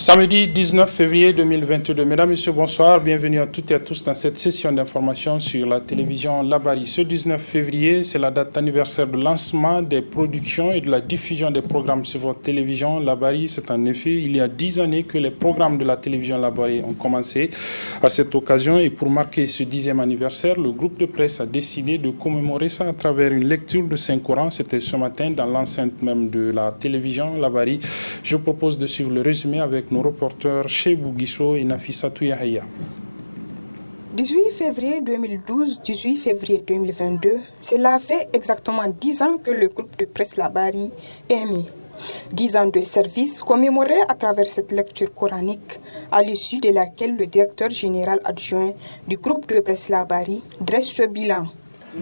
Samedi 19 février 2022. Mesdames, Messieurs, bonsoir. Bienvenue à toutes et à tous dans cette session d'information sur la télévision Labari. Ce 19 février, c'est la date anniversaire de lancement des productions et de la diffusion des programmes sur votre télévision Labari. C'est en effet il y a 10 années que les programmes de la télévision Labari ont commencé. À cette occasion et pour marquer ce 10e anniversaire, le groupe de presse a décidé de commémorer ça à travers une lecture de Saint-Coran. C'était ce matin dans l'enceinte même de la télévision Labari. Je vous propose de suivre le résumé avec nos reporters Cheibou Guisso et Nafissatou Yahya. 18 février 2012, 18 février 2022, cela fait exactement 10 ans que le groupe de presse Labari est né. 10 ans de service commémorés à travers cette lecture coranique, à l'issue de laquelle le directeur général adjoint du groupe de presse Labari dresse ce bilan.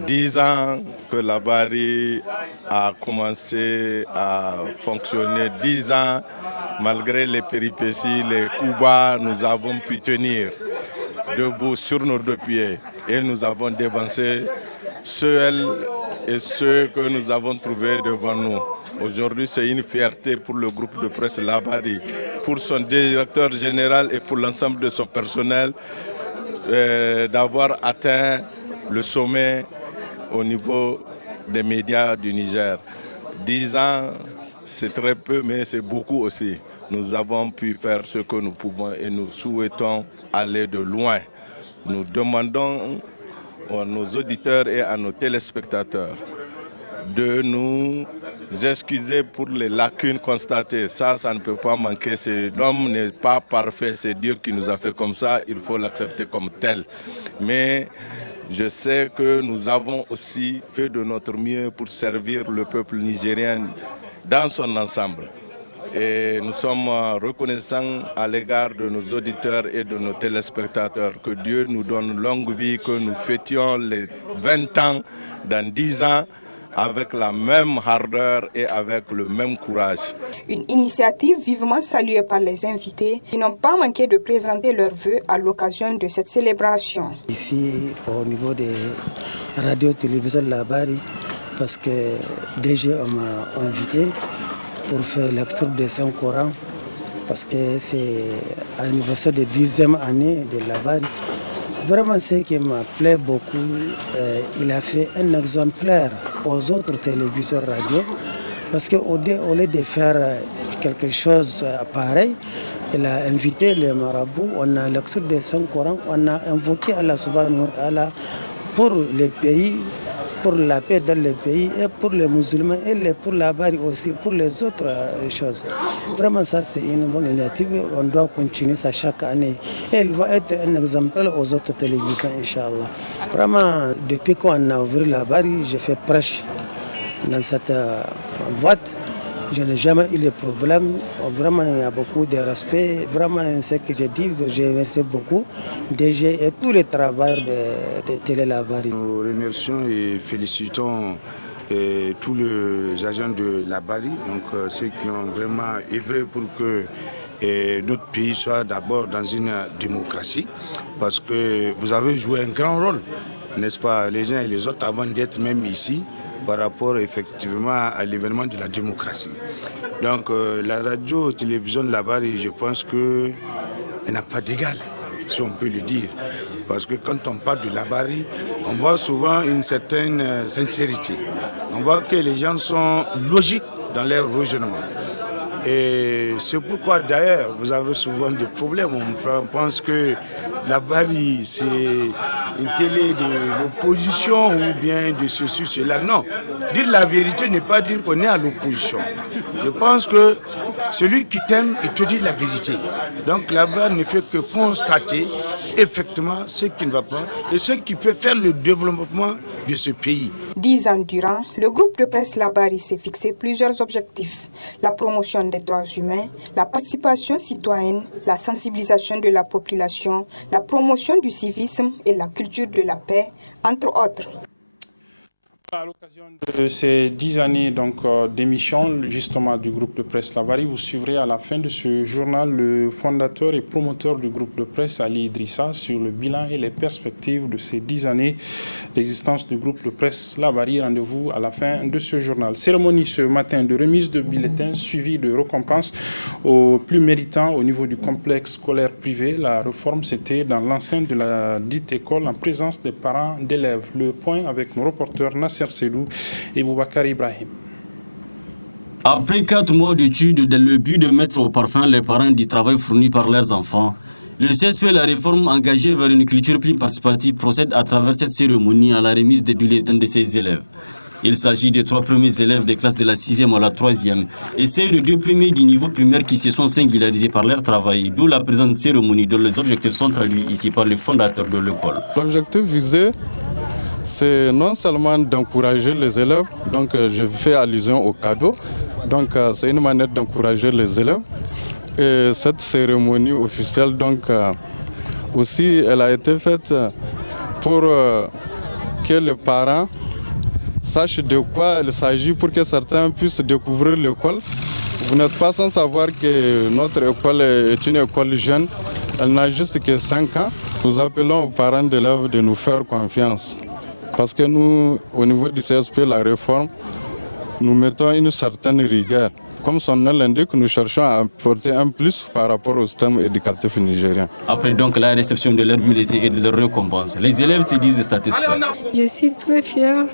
10 ans que Labari a commencé à fonctionner, 10 ans, malgré les péripéties, les coups bas, nous avons pu tenir debout sur nos deux pieds et nous avons dévancé celles et ceux que nous avons trouvés devant nous. Aujourd'hui, c'est une fierté pour le groupe de presse Labari, pour son directeur général et pour l'ensemble de son personnel d'avoir atteint le sommet au niveau des médias du Niger. 10 ans, c'est très peu, mais c'est beaucoup aussi. Nous avons pu faire ce que nous pouvons et nous souhaitons aller de loin. Nous demandons à nos auditeurs et à nos téléspectateurs de nous excuser pour les lacunes constatées. Ça ne peut pas manquer. L'homme n'est pas parfait, c'est Dieu qui nous a fait comme ça, il faut l'accepter comme tel. Mais je sais que nous avons aussi fait de notre mieux pour servir le peuple nigérien dans son ensemble. Et nous sommes reconnaissants à l'égard de nos auditeurs et de nos téléspectateurs. Que Dieu nous donne longue vie, que nous fêtions les 20 ans dans 10 ans avec la même ardeur et avec le même courage. Une initiative vivement saluée par les invités qui n'ont pas manqué de présenter leurs vœux à l'occasion de cette célébration. Ici, au niveau des radios-télévisions Labari, parce que déjà on m'a invité pour faire lecture de Saint-Coran, parce que c'est l'anniversaire de 10e année de Labari. Vraiment, ce qui me plaît beaucoup, il a fait un exemplaire aux autres télévisions radio, parce qu'au lieu de faire quelque chose pareil, il a invité les marabouts, on a lecture de Saint-Coran, on a invoqué Allah subhanahu wa ta'ala pour les pays, pour la paix dans les pays et pour les musulmans et pour la barre aussi, pour les autres choses. Vraiment, ça c'est une bonne initiative. On doit continuer ça chaque année. Et il va être un exemple aux autres télévisions, Inch'Allah. Vraiment, depuis qu'on a ouvert la barre, j'ai fait prêche dans cette boîte. Je n'ai jamais eu de problème. Vraiment, il y a beaucoup de respect. Vraiment, ce que j'ai dit, je remercie beaucoup DG et tous les travailleurs de Télé Labari. Nous remercions et félicitons tous les agents de Labari, donc ceux qui ont vraiment œuvré pour que notre pays soit d'abord dans une démocratie, parce que vous avez joué un grand rôle, n'est-ce pas, les uns et les autres, avant d'être même ici, par rapport effectivement à l'événement de la démocratie. Donc la radio-télévision de Labari, je pense qu'elle n'a pas d'égal, si on peut le dire. Parce que quand on parle de Labari, on voit souvent une certaine sincérité. On voit que les gens sont logiques dans leur raisonnement. Et c'est pourquoi d'ailleurs vous avez souvent des problèmes. On pense que Labari c'est une télé de l'opposition ou bien de ceci, cela. Non, dire la vérité n'est pas dire qu'on est à l'opposition. Je pense que celui qui t'aime, il te dit la vérité. Donc Labari ne fait que constater effectivement ce qui ne va pas et ce qui peut faire le développement de ce pays. 10 ans durant, le groupe de presse Labari s'est fixé plusieurs objectifs. La promotion des droits humains, la participation citoyenne, la sensibilisation de la population, la promotion du civisme et la culture de la paix, entre autres. À l'occasion de ces 10 années d'émission justement du groupe de presse Labari, vous suivrez à la fin de ce journal le fondateur et promoteur du groupe de presse Ali Idrissa sur le bilan et les perspectives de ces 10 années d'existence du groupe de presse Labari. Rendez-vous à la fin de ce journal. Cérémonie ce matin de remise de bulletins suivie de récompenses aux plus méritants au niveau du complexe scolaire privé. La réforme, c'était dans l'enceinte de la dite école en présence des parents d'élèves. Le point avec nos reporters Nasser Sedou et Boubacar Ibrahim. Après 4 mois d'études dans le but de mettre au parfum les parents du travail fourni par leurs enfants, le CSP La Réforme, engagé vers une culture plus participative, procède à travers cette cérémonie à la remise des bulletins de ses élèves. Il s'agit des 3 premiers élèves des classes de la 6e à la 3e et c'est les 2 premiers du niveau primaire qui se sont singularisés par leur travail, d'où la présente cérémonie dont les objectifs sont traduits ici par le fondateur de l'école. L'objectif visé, c'est non seulement d'encourager les élèves, donc je fais allusion au cadeau, donc c'est une manière d'encourager les élèves. Et cette cérémonie officielle, donc aussi, elle a été faite pour que les parents sachent de quoi il s'agit, pour que certains puissent découvrir l'école. Vous n'êtes pas sans savoir que notre école est une école jeune, elle n'a juste que 5 ans. Nous appelons aux parents d'élèves de nous faire confiance. Parce que nous, au niveau du CSP, La Réforme, nous mettons une certaine rigueur. Comme son nom l'indique, nous cherchons à apporter un plus par rapport au système éducatif nigérien. Après donc la réception de leur bulletin et de leur récompense, les élèves se disent satisfaits. Je suis très fière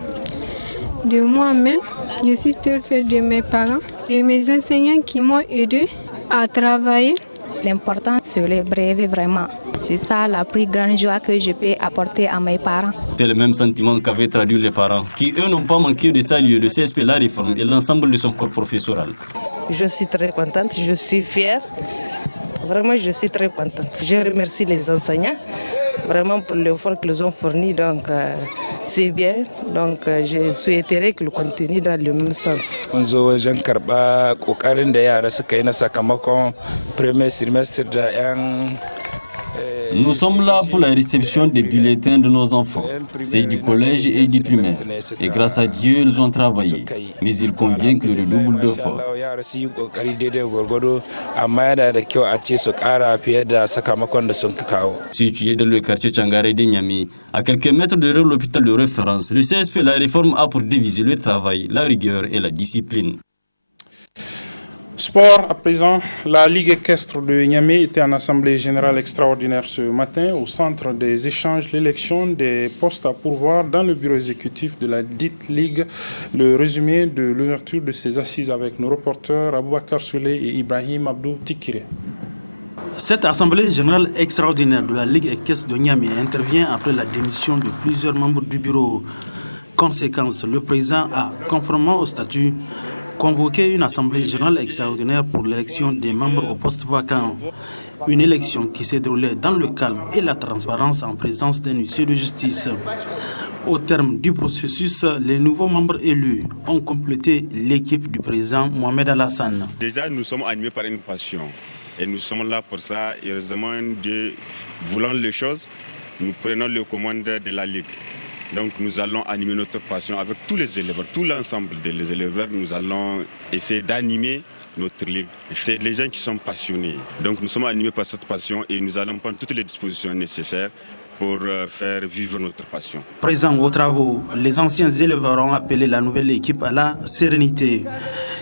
de moi-même, je suis très fière de mes parents, de mes enseignants qui m'ont aidé à travailler. L'important, c'est le brevet vraiment. C'est ça la plus grande joie que je peux apporter à mes parents. C'est le même sentiment qu'avaient traduit les parents, qui eux n'ont pas manqué de saluer le CSP La Réforme et l'ensemble de son corps professoral. Je suis très contente, je suis fière. Vraiment, je suis très contente. Je remercie les enseignants vraiment pour l'effort qu'ils ont fourni. Donc, c'est bien. Donc, je souhaiterais qu'ils continuent dans le même sens. Nous sommes là pour la réception des bulletins de nos enfants. C'est du collège et du primaire. Et grâce à Dieu, ils ont travaillé. Mais il convient que le redouble d'efforts. Situé dans le quartier Tchangare de Niamey, à quelques mètres de l'hôpital de référence, le CSP La Réforme a pour devise le travail, la rigueur et la discipline. Sport à présent, la Ligue équestre de Niamey était en assemblée générale extraordinaire ce matin au centre des échanges, l'élection des postes à pourvoir dans le bureau exécutif de la dite Ligue. Le résumé de l'ouverture de ces assises avec nos reporters Aboubakar Souley et Ibrahim Abdou Tikire. Cette assemblée générale extraordinaire de la Ligue équestre de Niamey intervient après la démission de plusieurs membres du bureau. Conséquence, le président a, conformément au statut, convoqué une assemblée générale extraordinaire pour l'élection des membres au poste vacant. Une élection qui s'est déroulée dans le calme et la transparence en présence d'un huissier de justice. Au terme du processus, les nouveaux membres élus ont complété l'équipe du président Mohamed Alassane. Déjà, nous sommes animés par une passion et nous sommes là pour ça. Heureusement, voulons les choses, nous prenons les commandes de la Ligue. Donc nous allons animer notre passion avec tous les élèves, tout l'ensemble des élèves. Nous allons essayer d'animer notre ligue. C'est les gens qui sont passionnés. Donc nous sommes animés par cette passion et nous allons prendre toutes les dispositions nécessaires pour faire vivre notre passion. Présents aux travaux, les anciens éleveurs ont appelé la nouvelle équipe à la sérénité.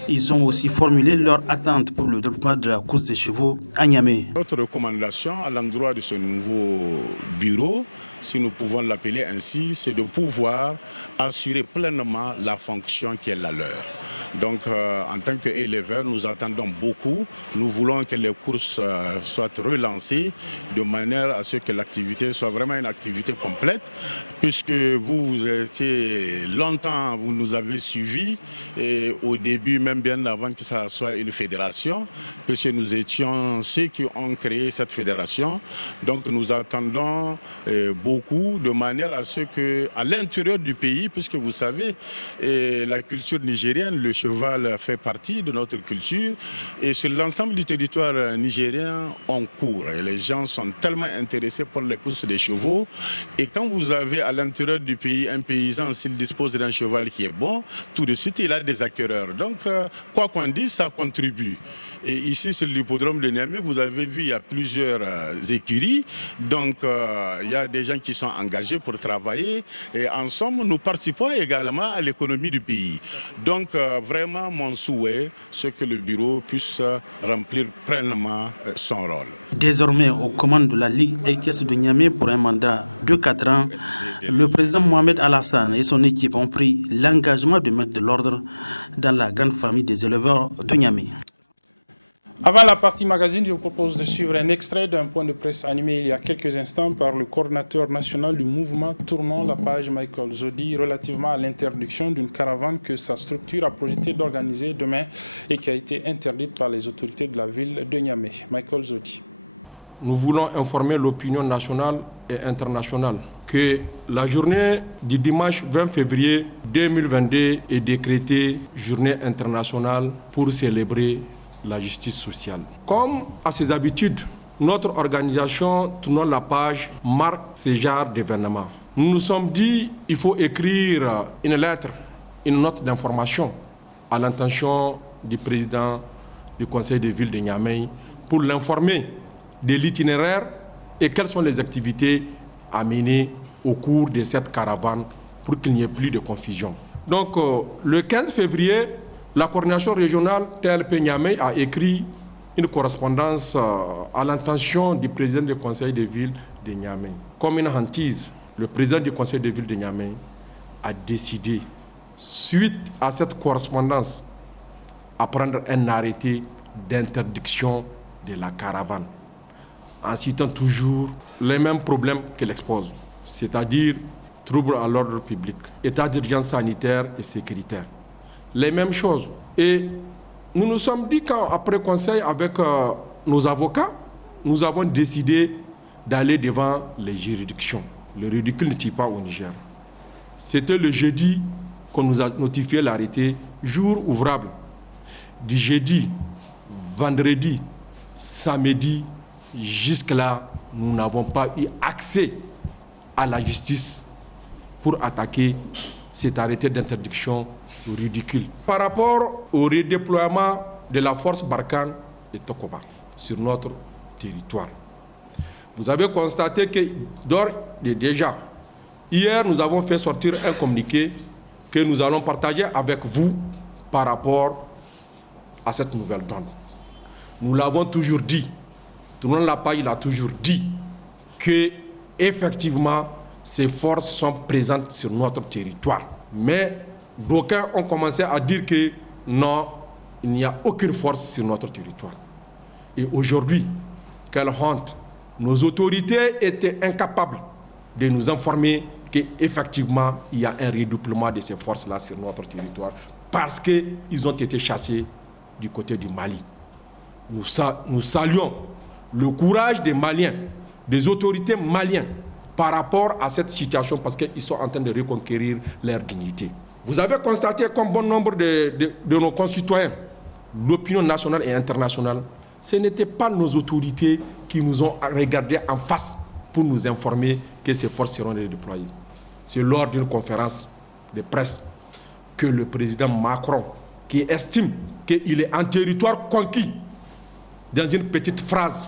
Ils ont aussi formulé leurs attentes pour le développement de la course des chevaux à Niamey. Notre recommandation à l'endroit de ce nouveau bureau, si nous pouvons l'appeler ainsi, c'est de pouvoir assurer pleinement la fonction qui est la leur. Donc, en tant qu'éleveurs, nous attendons beaucoup. Nous voulons que les courses soient relancées de manière à ce que l'activité soit vraiment une activité complète, puisque vous étiez longtemps, vous nous avez suivis, et au début, même bien avant que ça soit une fédération, puisque nous étions ceux qui ont créé cette fédération. Donc, nous attendons beaucoup de manière à ce qu'à l'intérieur du pays, puisque vous savez, la culture nigérienne, le cheval fait partie de notre culture et sur l'ensemble du territoire nigérien, on court. Et les gens sont tellement intéressés par les courses des chevaux. Et quand vous avez à l'intérieur du pays un paysan, s'il dispose d'un cheval qui est bon, tout de suite il a des acquéreurs. Donc quoi qu'on dise, ça contribue. Et ici, sur l'hippodrome de Niamey, vous avez vu, il y a plusieurs écuries. Donc, il y a des gens qui sont engagés pour travailler. Et en somme, nous participons également à l'économie du pays. Donc, vraiment, mon souhait, c'est que le bureau puisse remplir pleinement son rôle. Désormais, aux commandes de la Ligue équestre de Niamey pour un mandat de 4 ans, le président Mohamed Alassane et son équipe ont pris l'engagement de mettre de l'ordre dans la grande famille des éleveurs de Niamey. Avant la partie magazine, je vous propose de suivre un extrait d'un point de presse animé il y a quelques instants par le coordinateur national du mouvement Tournons la page, Michael Zodi, relativement à l'interdiction d'une caravane que sa structure a projeté d'organiser demain et qui a été interdite par les autorités de la ville de Niamey. Michael Zodi. Nous voulons informer l'opinion nationale et internationale que la journée du dimanche 20 février 2022 est décrétée journée internationale pour célébrer la justice sociale. Comme à ses habitudes, notre organisation Tournons la page marque ce genre d'événement. Nous nous sommes dit qu'il faut écrire une lettre, une note d'information à l'intention du président du conseil de ville de Niamey pour l'informer de l'itinéraire et quelles sont les activités à mener au cours de cette caravane pour qu'il n'y ait plus de confusion. Donc le 15 février, la coordination régionale TLP Niamey a écrit une correspondance à l'intention du président du conseil de ville de Niamey. Comme une hantise, le président du conseil de ville de Niamey a décidé, suite à cette correspondance, à prendre un arrêté d'interdiction de la caravane, en citant toujours les mêmes problèmes qu'elle expose, c'est-à-dire troubles à l'ordre public, état d'urgence sanitaire et sécuritaire. Les mêmes choses. Et nous nous sommes dit qu'après conseil avec nos avocats, nous avons décidé d'aller devant les juridictions. Le ridicule ne tue pas au Niger. C'était le jeudi qu'on nous a notifié l'arrêté, jour ouvrable. Du jeudi, vendredi, samedi, jusque-là, nous n'avons pas eu accès à la justice pour attaquer cet arrêté d'interdiction ridicule. Par rapport au redéploiement de la force Barkhane et Tokoba sur notre territoire, vous avez constaté que d'ores et déjà, hier, nous avons fait sortir un communiqué que nous allons partager avec vous par rapport à cette nouvelle donne. Nous l'avons toujours dit, Tournons la page, il a toujours dit que effectivement ces forces sont présentes sur notre territoire. Mais d'aucuns ont commencé à dire que non, il n'y a aucune force sur notre territoire. Et aujourd'hui, quelle honte! Nos autorités étaient incapables de nous informer qu'effectivement, il y a un redoublement de ces forces-là sur notre territoire parce qu'ils ont été chassés du côté du Mali. Nous saluons le courage des Maliens, des autorités maliennes par rapport à cette situation parce qu'ils sont en train de reconquérir leur dignité. Vous avez constaté qu'un bon nombre de nos concitoyens, l'opinion nationale et internationale, ce n'étaient pas nos autorités qui nous ont regardés en face pour nous informer que ces forces seront redéployées. C'est lors d'une conférence de presse que le président Macron, qui estime qu'il est en territoire conquis, dans une petite phrase,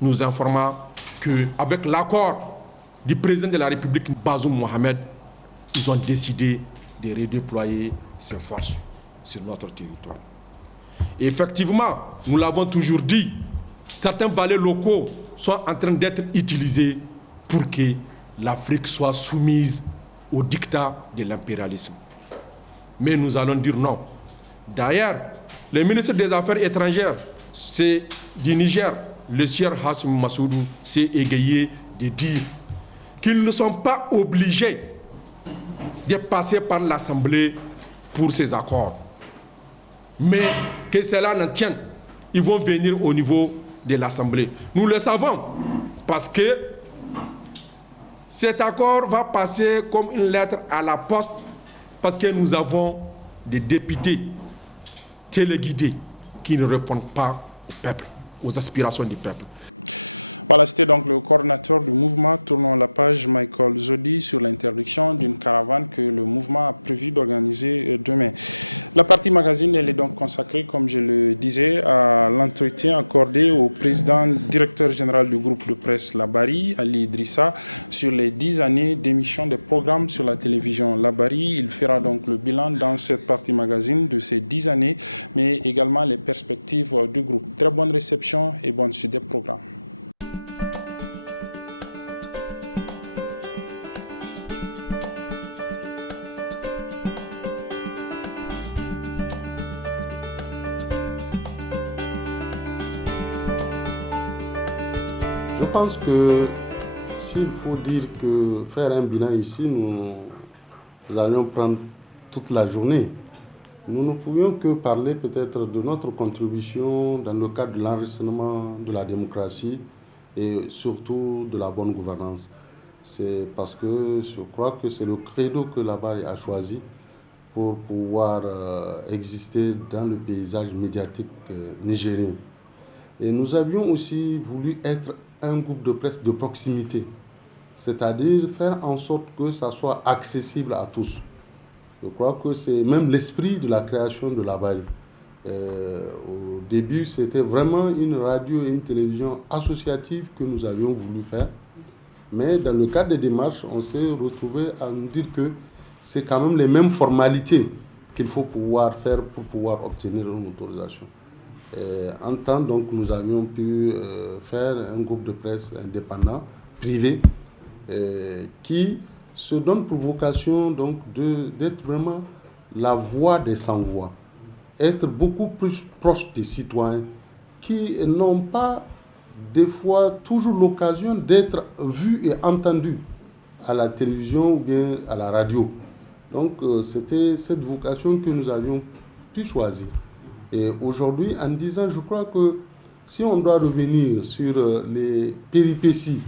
nous informa qu'avec l'accord du président de la République, Bazoum Mohamed, ils ont décidé de redéployer ces forces sur notre territoire. Et effectivement, nous l'avons toujours dit, certains valets locaux sont en train d'être utilisés pour que l'Afrique soit soumise au diktat de l'impérialisme. Mais nous allons dire non. D'ailleurs, le ministre des Affaires étrangères du Niger, le sieur Hassim Massoudou, s'est égayé de dire qu'ils ne sont pas obligés de passer par l'Assemblée pour ces accords. Mais que cela n'en tienne, ils vont venir au niveau de l'Assemblée. Nous le savons, parce que cet accord va passer comme une lettre à la poste, parce que nous avons des députés téléguidés qui ne répondent pas au peuple, aux aspirations du peuple. Voilà, c'était donc le coordinateur du mouvement Tournons la page, Michael Zodi, sur l'interdiction d'une caravane que le mouvement a prévu d'organiser demain. La partie magazine, elle est donc consacrée, comme je le disais, à l'entretien accordé au président directeur général du groupe de presse Labari, Ali Idrissa, sur les 10 années d'émission des programmes sur la télévision Labari. Il fera donc le bilan dans cette partie magazine de ces 10 années, mais également les perspectives du groupe. Très bonne réception et bonne suite des programmes. Je pense que s'il faut dire que faire un bilan ici, nous allions prendre toute la journée. Nous ne pouvions que parler peut-être de notre contribution dans le cadre de l'enrichissement de la démocratie et surtout de la bonne gouvernance. C'est parce que je crois que c'est le credo que Labari a choisi pour pouvoir exister dans le paysage médiatique nigérien. Et nous avions aussi voulu être un groupe de presse de proximité, c'est-à-dire faire en sorte que ça soit accessible à tous. Je crois que c'est même l'esprit de la création de Labari. Au début, c'était vraiment une radio et une télévision associative que nous avions voulu faire. Mais dans le cadre des démarches, on s'est retrouvé à nous dire que c'est quand même les mêmes formalités qu'il faut pouvoir faire pour pouvoir obtenir une autorisation. En temps, donc, nous avions pu faire un groupe de presse indépendant, privé, qui se donne pour vocation donc d'être vraiment la voix des sans-voix, être beaucoup plus proche des citoyens qui n'ont pas des fois toujours l'occasion d'être vus et entendus à la télévision ou bien à la radio. Donc c'était cette vocation que nous avions pu choisir. Et aujourd'hui, en 10 ans, je crois que si on doit revenir sur les péripéties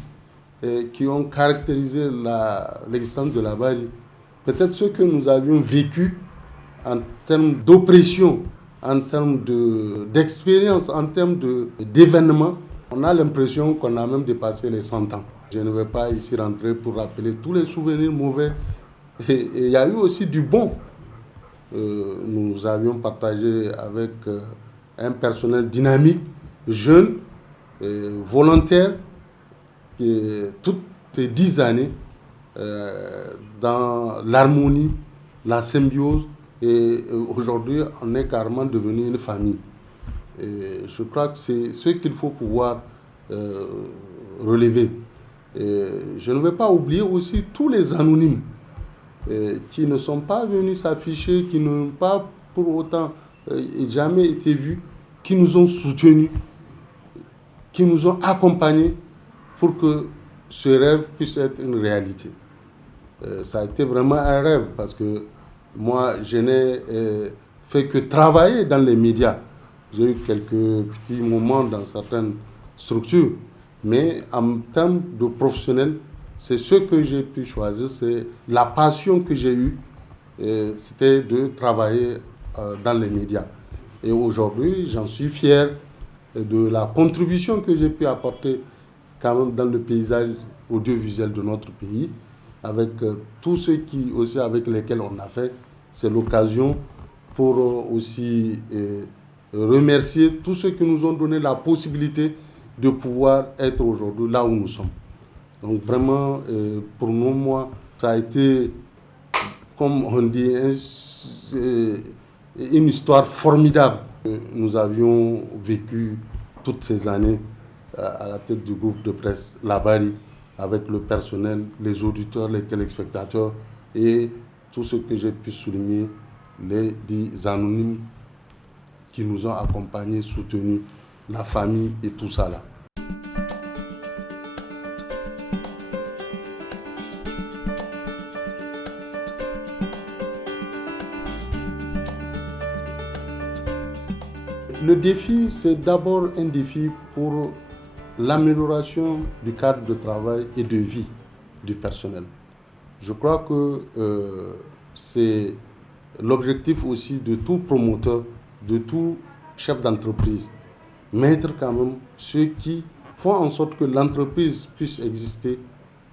qui ont caractérisé l'existence de Labari, peut-être ce que nous avions vécu en termes d'oppression, en termes d'expérience, en termes d'événements, on a l'impression qu'on a même dépassé les 100 ans. Je ne vais pas ici rentrer pour rappeler tous les souvenirs mauvais. Et il y a eu aussi du bon. Nous avions partagé avec un personnel dynamique, jeune, volontaire, toutes ces 10 années dans l'harmonie, la symbiose, et aujourd'hui on est carrément devenu une famille. Et je crois que c'est ce qu'il faut pouvoir relever. Et je ne vais pas oublier aussi tous les anonymes qui ne sont pas venus s'afficher, qui n'ont pas pour autant jamais été vus, qui nous ont soutenus, qui nous ont accompagnés pour que ce rêve puisse être une réalité. Ça a été vraiment un rêve parce que moi, je n'ai fait que travailler dans les médias. J'ai eu quelques petits moments dans certaines structures, mais en termes de professionnel, c'est ce que j'ai pu choisir, c'est la passion que j'ai eue, c'était de travailler dans les médias. Et aujourd'hui, j'en suis fier de la contribution que j'ai pu apporter quand même dans le paysage audiovisuel de notre pays, avec tous ceux avec lesquels on a fait. C'est l'occasion pour aussi remercier tous ceux qui nous ont donné la possibilité de pouvoir être aujourd'hui là où nous sommes. Donc vraiment, pour nous, moi, ça a été, comme on dit, une histoire formidable. Nous avions vécu toutes ces années à la tête du groupe de presse Labari, avec le personnel, les auditeurs, les téléspectateurs et tout ce que j'ai pu souligner, les 10 anonymes qui nous ont accompagnés, soutenus, la famille et tout ça là. Le défi, c'est d'abord un défi pour l'amélioration du cadre de travail et de vie du personnel. Je crois que c'est l'objectif aussi de tout promoteur de tout chef d'entreprise. Mettre quand même ceux qui font en sorte que l'entreprise puisse exister,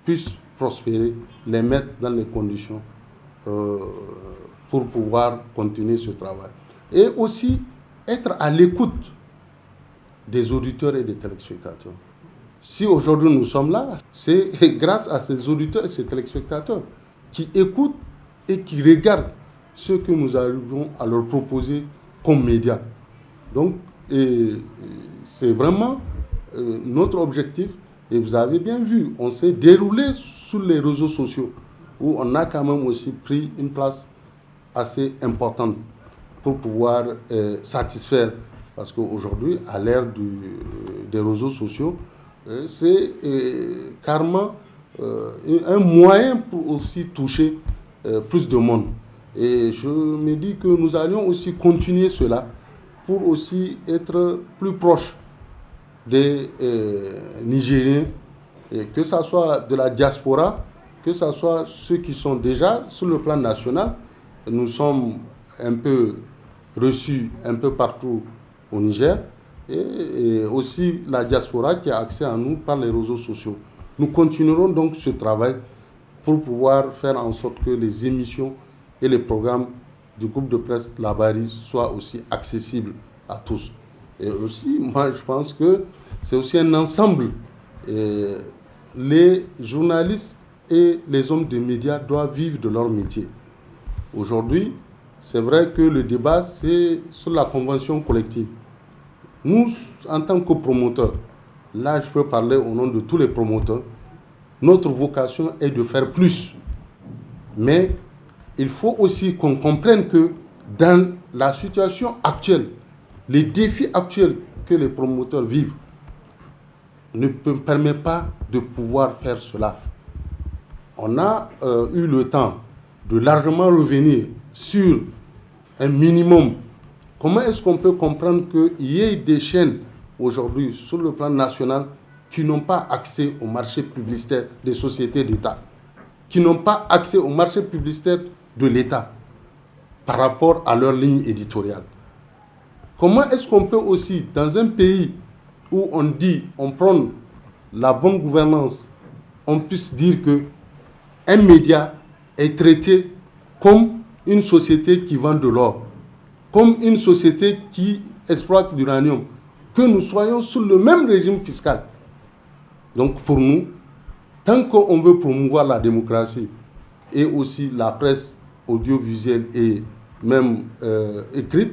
puisse prospérer, les mettre dans les conditions pour pouvoir continuer ce travail. Et aussi être à l'écoute des auditeurs et des téléspectateurs. Si aujourd'hui nous sommes là, c'est grâce à ces auditeurs et ces téléspectateurs qui écoutent et qui regardent ce que nous arrivons à leur proposer comme médias. Donc, c'est vraiment notre objectif. Et vous avez bien vu, on s'est déroulé sur les réseaux sociaux où on a quand même aussi pris une place assez importante pour pouvoir satisfaire. Parce qu'aujourd'hui, à l'ère des réseaux sociaux, c'est carrément un moyen pour aussi toucher plus de monde. Et je me dis que nous allions aussi continuer cela pour aussi être plus proches des Nigériens, et que ce soit de la diaspora, que ce soit ceux qui sont déjà sur le plan national. Nous sommes un peu reçus un peu partout au Niger, et aussi la diaspora qui a accès à nous par les réseaux sociaux. Nous continuerons donc ce travail pour pouvoir faire en sorte que les émissions et les programmes du groupe de presse Labari soient aussi accessibles à tous. Et aussi, moi je pense que c'est aussi un ensemble. Et les journalistes et les hommes des médias doivent vivre de leur métier. Aujourd'hui, c'est vrai que le débat, c'est sur la convention collective. Nous, en tant que promoteurs, là je peux parler au nom de tous les promoteurs, notre vocation est de faire plus. Mais il faut aussi qu'on comprenne que dans la situation actuelle, les défis actuels que les promoteurs vivent ne permettent pas de pouvoir faire cela. On a eu le temps de largement revenir sur un minimum. Comment est-ce qu'on peut comprendre qu'il y ait des chaînes aujourd'hui sur le plan national qui n'ont pas accès au marché publicitaire des sociétés d'État, qui n'ont pas accès au marché publicitaire de l'État par rapport à leur ligne éditoriale? Comment est-ce qu'on peut aussi, dans un pays où on dit, on prône la bonne gouvernance, on puisse dire qu'un média est traité comme une société qui vend de l'or, comme une société qui exploite l'uranium, que nous soyons sous le même régime fiscal? Donc pour nous, tant qu'on veut promouvoir la démocratie et aussi la presse audiovisuelle et même écrite,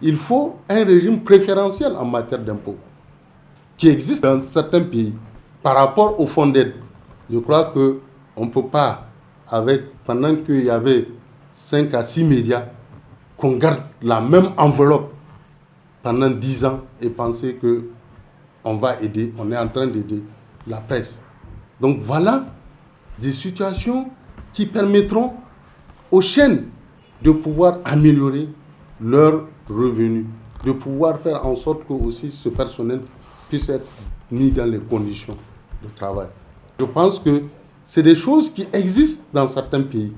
il faut un régime préférentiel en matière d'impôts qui existe dans certains pays. Par rapport au fonds d'aide, je crois qu'on ne peut pas, pendant qu'il y avait 5 à 6 médias, qu'on garde la même enveloppe pendant 10 ans et penser qu'on va aider, on est en train d'aider la presse. Donc voilà des situations qui permettront aux chaînes de pouvoir améliorer leurs revenus, de pouvoir faire en sorte que aussi ce personnel puisse être mis dans les conditions de travail. Je pense que c'est des choses qui existent dans certains pays.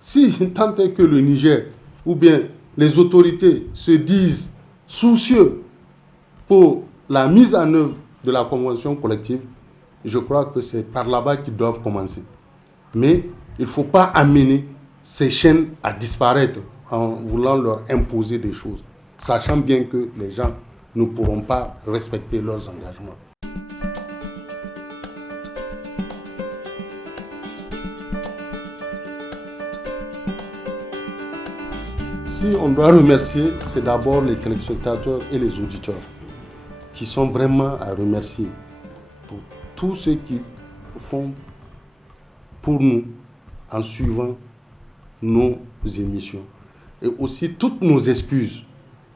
Si tant est que le Niger ou bien les autorités se disent soucieux pour la mise en œuvre de la convention collective, je crois que c'est par là-bas qu'ils doivent commencer. Mais il ne faut pas amener ces chaînes à disparaître en voulant leur imposer des choses, sachant bien que les gens ne pourront pas respecter leurs engagements. Si on doit remercier, c'est d'abord les téléspectateurs et les auditeurs qui sont vraiment à remercier pour tout ce qu'ils font pour nous en suivant nos émissions. Et aussi toutes nos excuses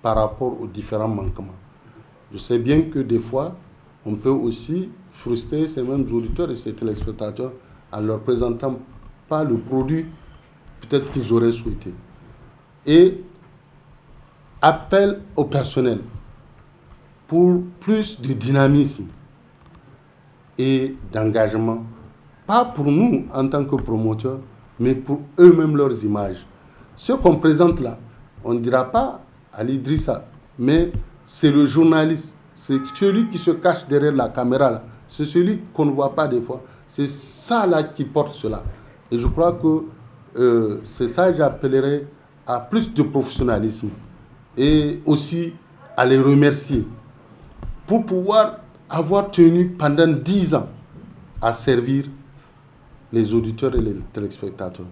par rapport aux différents manquements. Je sais bien que des fois, on peut aussi frustrer ces mêmes auditeurs et ces téléspectateurs en leur présentant pas le produit peut-être qu'ils auraient souhaité. Et appel au personnel pour plus de dynamisme et d'engagement, pas pour nous en tant que promoteurs, mais pour eux-mêmes leurs images. Ce qu'on présente là, on ne dira pas Ali Idrissa, mais c'est le journaliste, c'est celui qui se cache derrière la caméra, là. C'est celui qu'on ne voit pas des fois. C'est ça là qui porte cela. Et je crois que c'est ça que j'appellerais à plus de professionnalisme et aussi à les remercier pour pouvoir avoir tenu pendant 10 ans à servir les auditeurs et les téléspectateurs.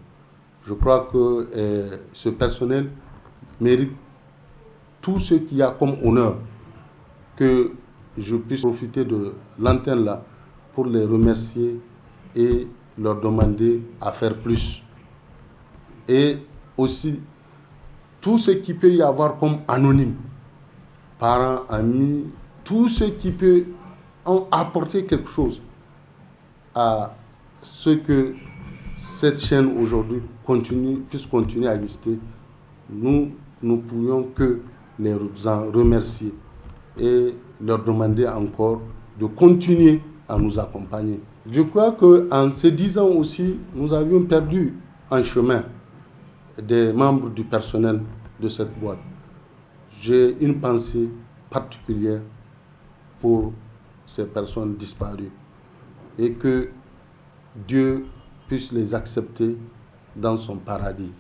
Je crois que ce personnel mérite tout ce qu'il y a comme honneur, que je puisse profiter de l'antenne là pour les remercier et leur demander à faire plus. Et aussi tout ce qui peut y avoir comme anonyme, parents, amis, tout ce qui peut apporter quelque chose à ce que cette chaîne aujourd'hui puisse continuer à exister. Nous ne pourrions que les en remercier et leur demander encore de continuer à nous accompagner. Je crois qu'en ces 10 ans aussi, nous avions perdu en chemin des membres du personnel de cette boîte. J'ai une pensée particulière pour ces personnes disparues et que Dieu puisse les accepter dans son paradis.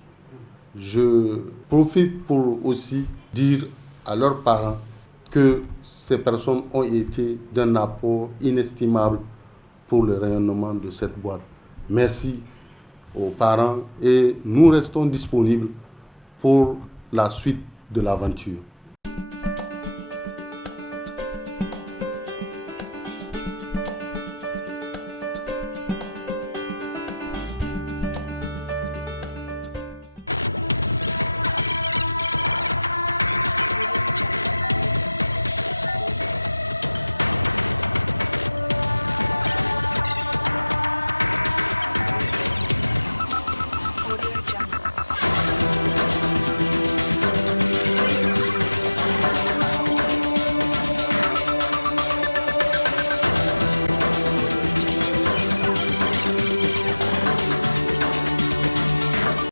Je profite pour aussi dire à leurs parents que ces personnes ont été d'un apport inestimable pour le rayonnement de cette boîte. Merci aux parents et nous restons disponibles pour la suite de l'aventure.